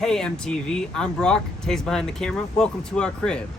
Hey MTV, I'm Brock, Taze behind the camera. Welcome to our crib.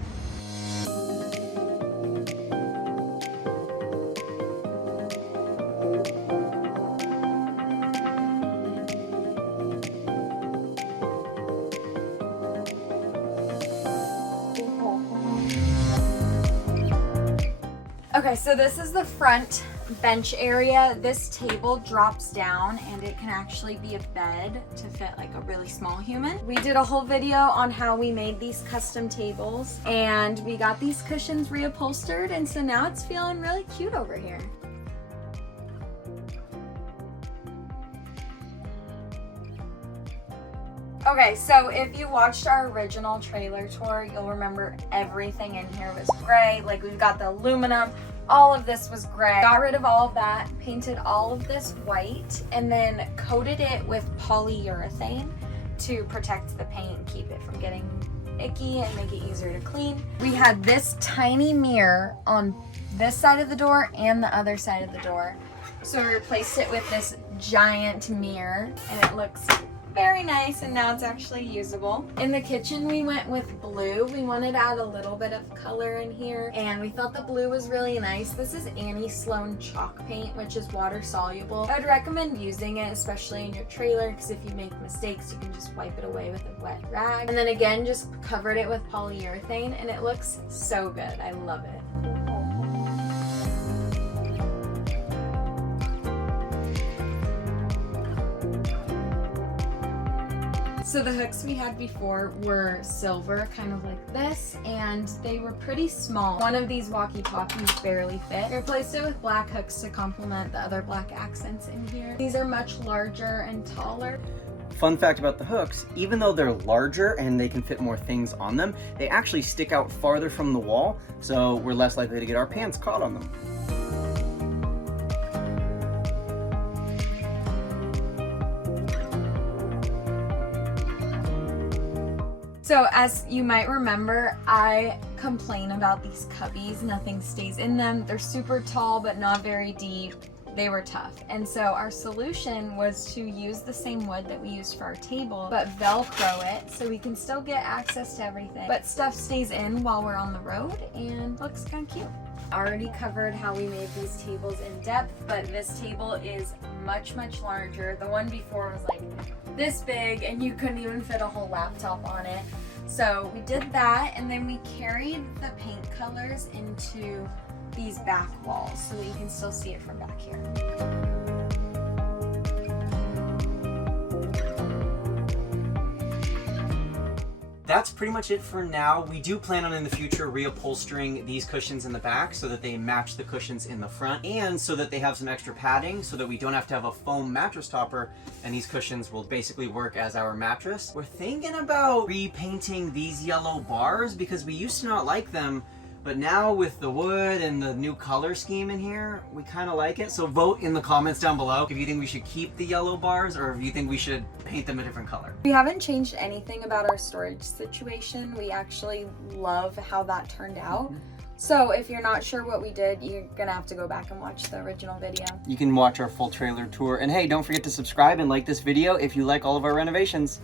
Okay, so this is the front bench area. This table drops down and it can actually be a bed to fit like a really small human. We did a whole video on how we made these custom tables and we got these cushions reupholstered, and so now it's feeling really cute over here. Okay, so if you watched our original trailer tour, you'll remember everything in here was gray. Like, we've got the aluminum, all of this was gray. Got rid of all of that, painted all of this white, and then coated it with polyurethane to protect the paint and keep it from getting icky and make it easier to clean. We had this tiny mirror on this side of the door and the other side of the door. So we replaced it with this giant mirror, and it looks very nice, and now it's actually usable. In the kitchen we went with blue. We wanted to add a little bit of color in here, and we thought the blue was really nice. This is Annie Sloan chalk paint, which is water soluble. I'd recommend using it, especially in your trailer, because if you make mistakes you can just wipe it away with a wet rag. And then again, just covered it with polyurethane, and it looks so good. I love it. So the hooks we had before were silver, kind of like this, and they were pretty small. One of these walkie-talkies barely fit. We replaced it with black hooks to complement the other black accents in here. These are much larger and taller. Fun fact about the hooks, even though they're larger and they can fit more things on them, they actually stick out farther from the wall, so we're less likely to get our pants caught on them. So as you might remember, I complain about these cubbies. Nothing stays in them. They're super tall, but not very deep. They were tough. And so our solution was to use the same wood that we used for our table, but Velcro it so we can still get access to everything, but stuff stays in while we're on the road and looks kind of cute. Already covered how we made these tables in depth, but this table is much larger. The one before was like this big and you couldn't even fit a whole laptop on it. So we did that, and then we carried the paint colors into these back walls so that you can still see it from back here. That's pretty much it for now. We do plan on in the future reupholstering these cushions in the back so that they match the cushions in the front, and so that they have some extra padding so that we don't have to have a foam mattress topper, and these cushions will basically work as our mattress. We're thinking about repainting these yellow bars because we used to not like them, but now with the wood and the new color scheme in here, we kind of like it. So vote in the comments down below if you think we should keep the yellow bars or if you think we should paint them a different color. We haven't changed anything about our storage situation. We actually love how that turned out. So if you're not sure what we did, you're gonna have to go back and watch the original video. You can watch our full trailer tour. And hey, don't forget to subscribe and like this video if you like all of our renovations.